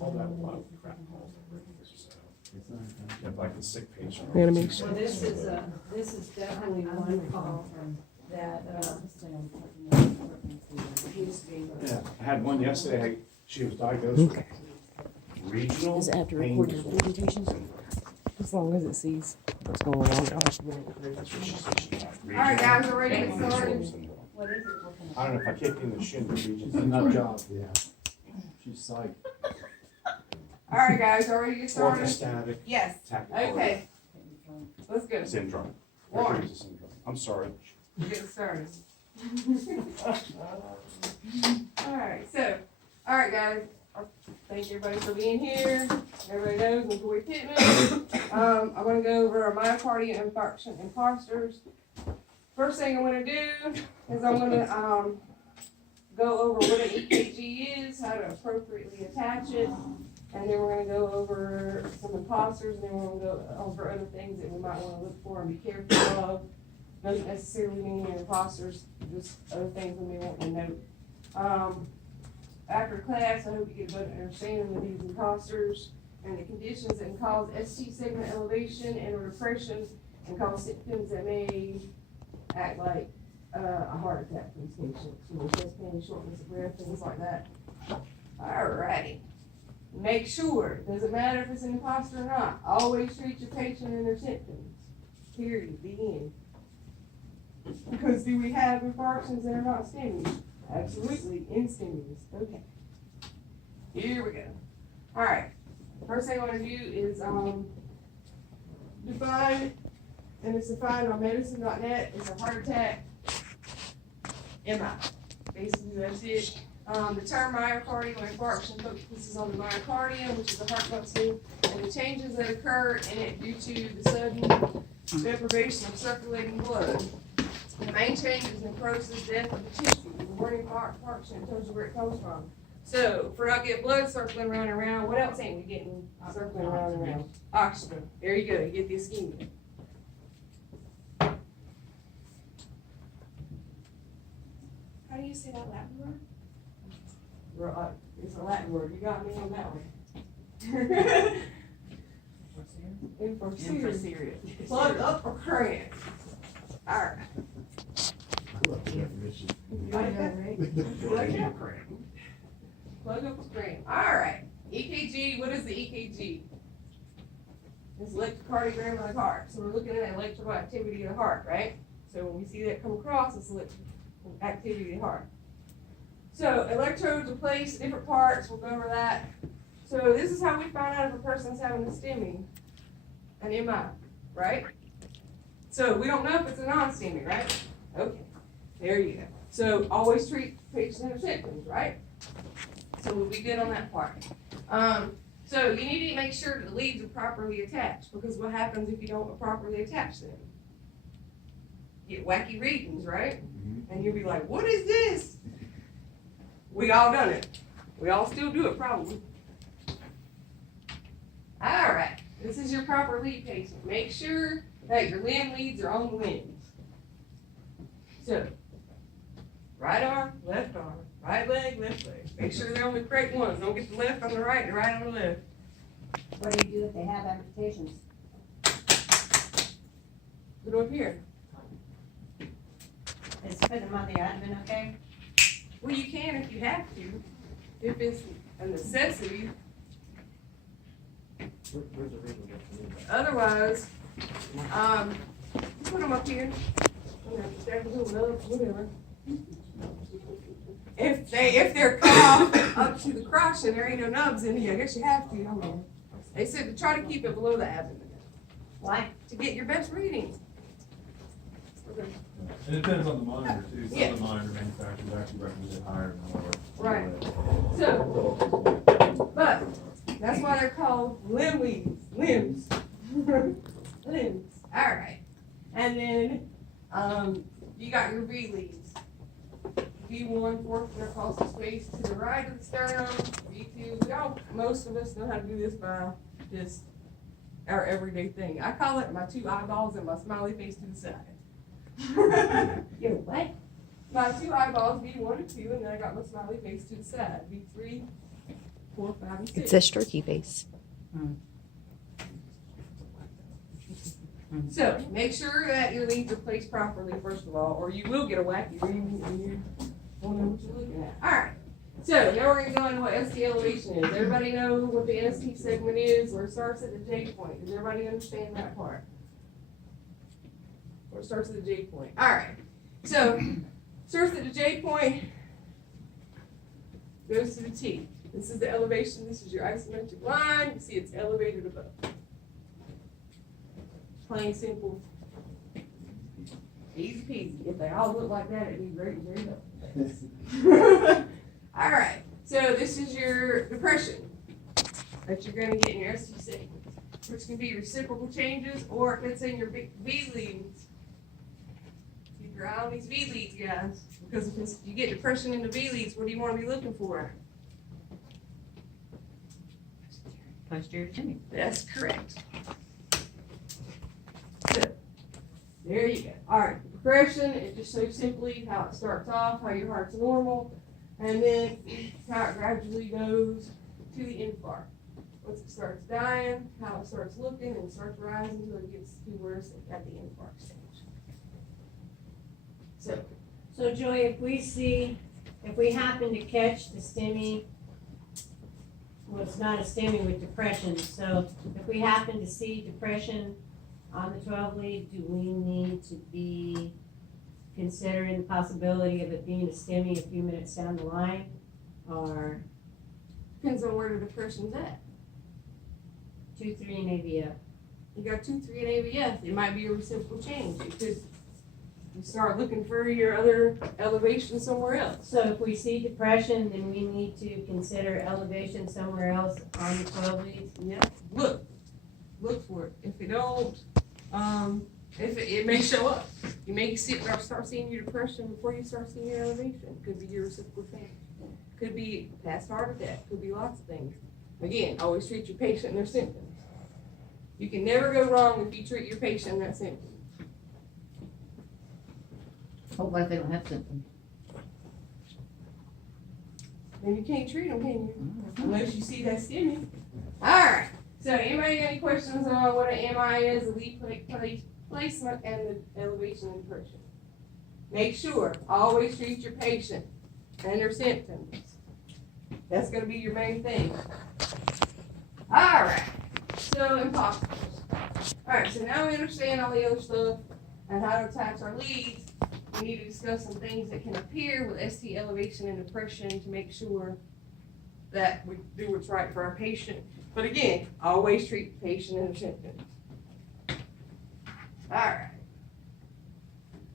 call that a lot of crap calls. So, if like the sick patient. I gotta make sure. Well, this is definitely one call that, needs to be. Yeah, I had one yesterday, she was diagnosed with regional Does it have to pain record your disorder. presentations? As long as it sees what's going on. I'll have to run it through. That's what she said she had. All right, guys, we're ready to Regional get started. pain disorder syndrome. What is it? I don't know if I kicked in the shin, but regional. It's a nut job, yeah. She's psyched. All right, guys, are we ready to get started? Orthostatic Yes, tachycardia okay. Let's go. syndrome. Warren. Referring to syndrome. I'm sorry. Get started. All right, guys. Thank everybody for being here. Everybody knows McCoy Pittman. I'm gonna go over a myocardial infarction imposters. First thing I'm gonna do is I'm gonna go over what an EKG is, how to appropriately attach it, and then we're gonna go over some imposters, and then we're gonna go over other things that we might wanna look for and be careful of. Doesn't necessarily mean they're imposters, just other things we may want to note. After class, I hope you get a better understanding of these imposters and the conditions that can cause ST segment elevation and or depression and cause symptoms that may act like a heart attack for these patients, chest pain, shortness of breath, things like that. Alrighty. Make sure, doesn't matter if it's an imposter or not, always treat your patient and their symptoms. Period, the end. Because do we have infarctions that are not STEMI? Absolutely, in STEMIs. Okay. Here we go. Alright. First thing I want to do is define, and it's defined on medicine.net, it's a heart attack MI. Basically, that's it. The term myocardial infarction focuses on the myocardium, which is the heart muscle, and the changes that occur in it due to the sudden deprivation of circulating blood. The main change is necrosis, death of the tissue. The word infarction tells you where it comes from. So, if we're not getting blood circling around and around, what else ain't we getting circling around and around? Oxygen. There you go, you get the ischemia. How do you say that Latin word? It's a Latin word, you got me on that one. Infarcerius. Plug up or cramp. Alright. You like that? Plug up or cramp. Alright. EKG, what is the EKG? It's electrocardiogram of the heart. So we're looking at electrical activity of the heart, right? So when we see that come across, it's electrical activity of the heart. So electrodes are placed, different parts, we'll go over that. So this is how we find out if a person's having a STEMI, an MI, right? So we don't know if it's a non-STEMI, right? Okay, there you go. So always treat patients and their symptoms, right? So we'll be good on that part. So you need to make sure that the leads are properly attached, because what happens if you don't properly attach them? You get wacky readings, right? And you'll be like, what is this? We all done it. We all still do it probably. All right, this is your proper lead patient. Make sure that your limb leads are on the limbs. So, right arm, right leg, left leg. Make sure they're on the correct ones. Don't get the left on the right, the right on the left. What do you do if they have amputations? Put them up here. Is putting them on the abdomen okay? Well, you can if you have to. If it's a necessity. Otherwise, put them up here. Whatever. If they're cut off up to the crotch and there ain't no nubs in it, I guess you have to. I mean, they said to try to keep it below the abdomen. Why? To get your best reading. Okay. It depends on the monitor too. Some Yeah. of the monitor manufacturers actually recommend it higher than lower. Right. So, but that's why they're called limb leads, limbs. Limbs. All right. And then, you got your V leads. V1, fourth intercostal space to the right of the sternum. V2, most of us know how to do this by just our everyday thing. I call it my two eyeballs and my smiley face to the side. Your what? My two eyeballs, V1 and 2, and then I got my smiley face to the side, V3 4, 5, and 6. It's a streaky face. So, make sure that your leads are placed properly, first of all, or you will get a wacky read and you won't know what you're looking at. Alright, so now we're gonna go into what ST elevation is. Everybody know what the ST segment is, where it starts at the J point? Does everybody understand that part? Where it starts at the J point. Alright, so, starts at the J point, goes to the T. This is the elevation, this is your isometric line, you see it's elevated above. Plain simple. Easy peasy. If they all look like that, it'd be great and very low. Alright, so this is your depression that you're gonna get in your ST segment, which can be reciprocal changes, or if it's in your V leads. Keep your eye on these V leads, guys, because if you get depression in the V leads, what do you wanna be looking for? Posterior tuning. That's correct. So, there you go. Alright, progression, it just shows simply how it starts off, how your heart's normal, and then how it gradually goes to the infarct. Once it starts dying, how it starts looking and starts rising until it gets to where it's at the infarct stage. So, So Joy, if we happen to catch the STEMI, well, it's not a STEMI with depression, so if we happen to see depression on the 12 lead, do we need to be considering the possibility of it being a STEMI a few minutes down the line? Or depends on where the depression's at. 2, 3, and AVF? You got 2, 3, and AVF, it might be a reciprocal change. It could, you start looking for your other elevation somewhere else. So if we see depression, then we need to consider elevation somewhere else on the 12 leads? Yeah, look for it. If it don't, if it may show up. You may start seeing your depression before you start seeing your elevation. Could be your reciprocal change. Could be past heart attack. Could be lots of things. Again, always treat your patient and their symptoms. You can never go wrong if you treat your patient and that symptom. What if they don't have symptoms? Then you can't treat them, can you? Unless you see that STEMI. Alright, so anybody got any questions on what an MI is, the lead placement, and the elevation and depression? Make sure, always treat your patient and their symptoms. That's gonna be your main thing. Alright, so imposters. Alright, so now we understand all the other stuff and how to attach our leads. We need to discuss some things that can appear with ST elevation and depression to make sure that we do what's right for our patient. But again, always treat the patient and their symptoms.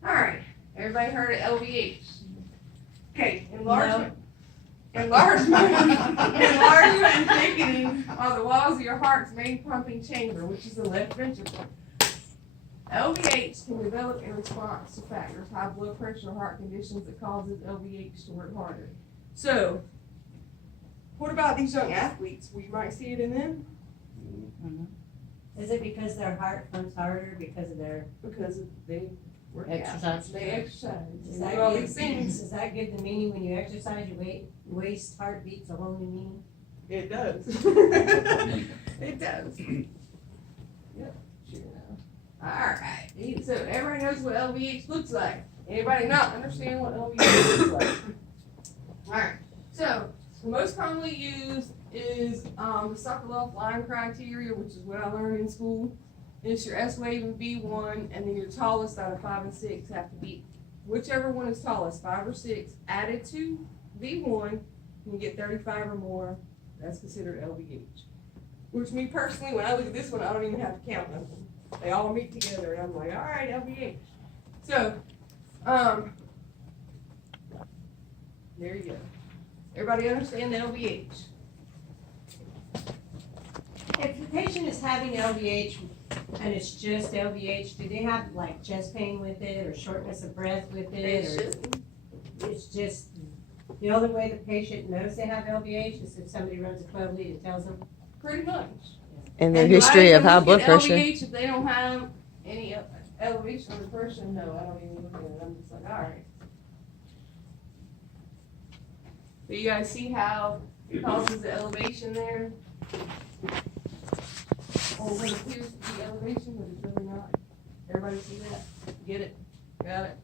Alright, everybody heard of LVH? Okay, enlargement and thickening are the walls of your heart's main pumping chamber, which is the left ventricle. LVH can develop in response to factors, high blood pressure, or heart conditions that causes LVH to work harder. So, what about these young athletes? We might see it in them Is it because their heart pumps harder because of their because they work Exercise. out. They exercise. Does They that do all give- these things. Does that give the meaning when you exercise, your waist heartbeat's a whole new meaning? It does. It does. Yep, sure enough. Alright, so everybody knows what LVH looks like. Anybody not understand what LVH looks like? Alright, so the most commonly used is the Sokoloff line criteria, which is what I learned in school. It's your S wave and V1, and then your tallest out of 5 and 6 have to be whichever one is tallest, 5 or 6, added to V1, you get 35 or more. That's considered LVH. Which me personally, when I look at this one, I don't even have to count them. They all meet together, and I'm like, all right, LVH. So, there you go. Everybody understand the LVH? If the patient is having LVH and it's just LVH, do they have like chest pain with it or shortness of breath with it? Or it's just, the only way the patient knows they have LVH is if somebody runs a 12 lead and tells them? Pretty much. And their And do I history of even high look blood at pressure. LVH if they don't have any elevation or depression? No, I don't even look at it. I'm just like, all right. But you guys see how causes the elevation there. Or what appears to be elevation, but it's really not. Everybody see that? Get it? Got it?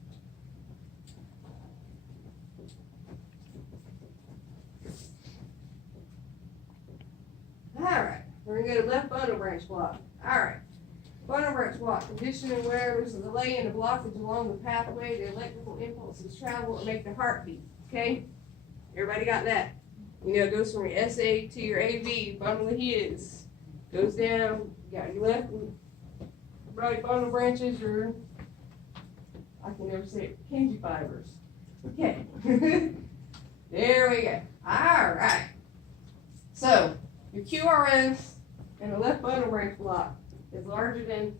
Alright, we're gonna go to left bundle branch block. Alright. Bundle branch block, conditioning where there's a delay in the blockage along the pathway, the electrical impulses travel and make the heart beat, okay? Everybody got that? You know, it goes from your SA to your AV, bundle of his. Goes down, you got your left and right bundle branches, or, I can never say it, Kenji fibers. Okay. There we go. Alright. So, your QRS and the left bundle branch block is larger than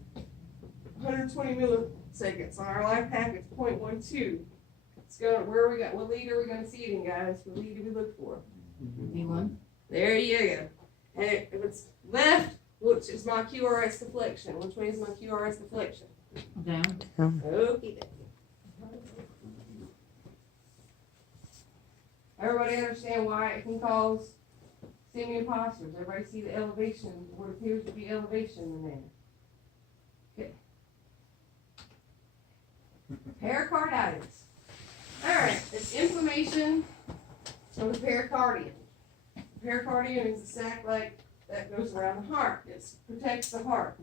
120 milliseconds. On our life pack, it's 0.12. It's going, what lead are we gonna see it in, guys? What lead do we look for? V1. There you go. And if it's left, which is my QRS deflection? Which way is my QRS deflection? Down. Okay. Everybody understand why it can cause STEMI imposters? Everybody see the elevation, what appears to be elevation in there? Okay. Pericarditis. Alright, it's inflammation of the pericardium. Pericardium is a sac like that goes around the heart. It protects the heart.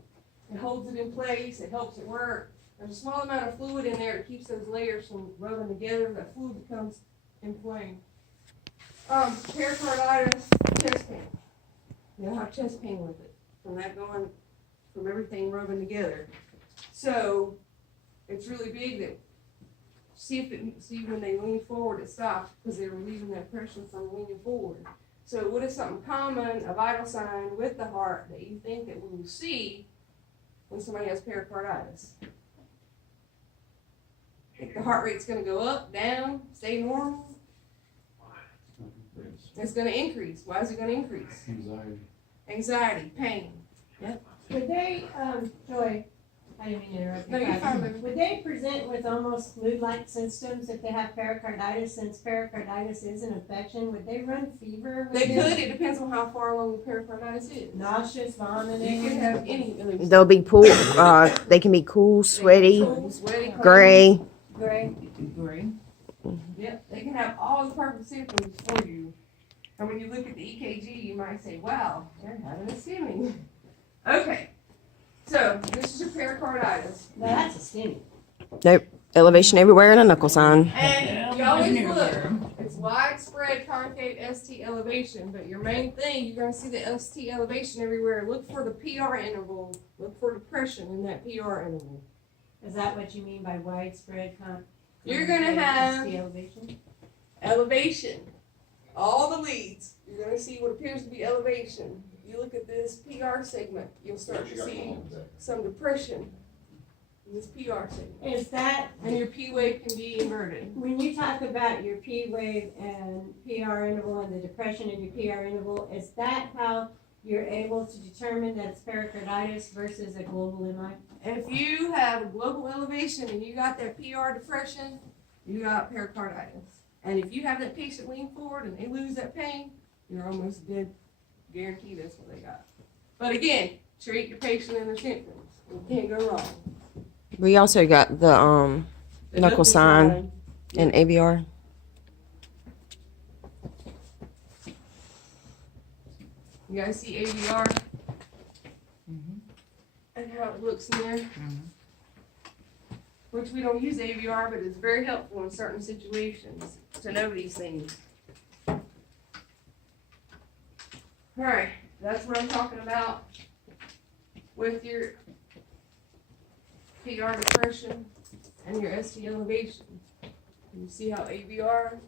It holds it in place. It helps it work. There's a small amount of fluid in there that keeps those layers from rubbing together. That fluid becomes inflamed. Pericarditis, chest pain. You'll have chest pain with it from that going, from everything rubbing together. So it's really big that see when they lean forward, it stops because they're relieving that pressure from leaning forward. So what is something common, a vital sign with the heart that you think that we will see when somebody has pericarditis? Think the heart rate's gonna go up, down, stay normal? It's gonna increase. Why is it gonna increase? Anxiety. Anxiety, pain. Would they, Joy, I didn't mean to interrupt you. No, you're guys. fine, baby. Would they present with almost flu-like symptoms if they have pericarditis, since pericarditis is an infection? Would they run fever? They could, it depends on how far along the pericarditis is. Nauseous, vomiting? You could have any of those. They'll be they can be cool, sweaty, Cold, sweaty, gray. Gray? Gray. Yep, they can have all the perfect symptoms for you. And when you look at the EKG, you might say, wow, they're having a STEMI. Okay, so this is your pericarditis. No, that's a STEMI. Elevation everywhere and a knuckle sign. And you always look, it's widespread concave ST elevation, but your main thing, you're gonna see the ST elevation everywhere. Look for the PR interval, look for depression in that PR interval. Is that what you mean by widespread You're gonna have elevation? elevation. All the leads, you're gonna see what appears to be elevation. You look at this PR segment, you'll start to see some depression in this PR segment. Is that, And your P wave can be inverted. when you talk about your P wave and PR interval and the depression in your PR interval, is that how you're able to determine that it's pericarditis versus a global MI? And if you have a global elevation and you got that PR depression, you got pericarditis. And if you have that patient lean forward and they lose that pain, you're almost dead. Guarantee that's what they got. But again, treat your patient and their symptoms. You can't go wrong. We also got the The knuckle sign and AVR. You guys see AVR? And how it looks in there? Which we don't use AVR, but it's very helpful in certain situations to know these things. Alright, that's what I'm talking about with your PR depression and your ST elevation. You see how AVR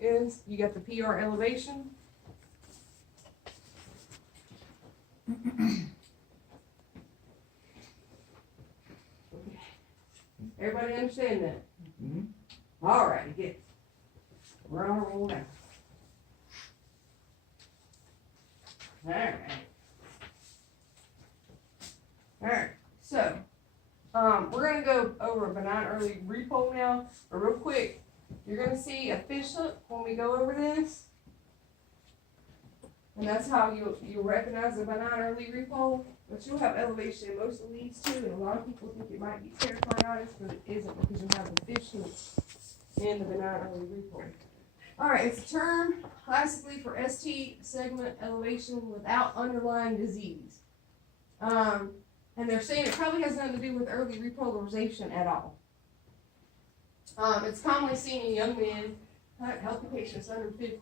is? You got the PR elevation. Everybody understand that? All right, get. We're on a roll now. All right. All right. So, we're gonna go over a benign early repole now, but real quick, you're gonna see a fish hook when we go over this. And that's how you recognize a benign early repole, but you'll have elevation in most of these too, and a lot of people think it might be keratoconus, but it isn't because you have the fishness in the benign early repole. Alright, it's a term classically for ST segment elevation without underlying disease. And they're saying it probably has nothing to do with early repolarization at all. It's commonly seen in young men, healthy patients under 50.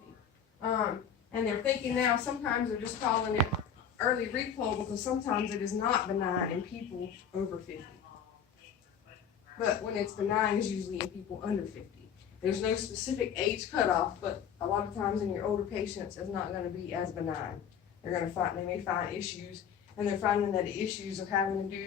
And they're thinking now, sometimes they're just calling it early repole because sometimes it is not benign in people over 50. But when it's benign, it's usually in people under 50. There's no specific age cutoff, but a lot of times in your older patients, it's not going to be as benign. They may find issues, and they're finding that the issues are having to do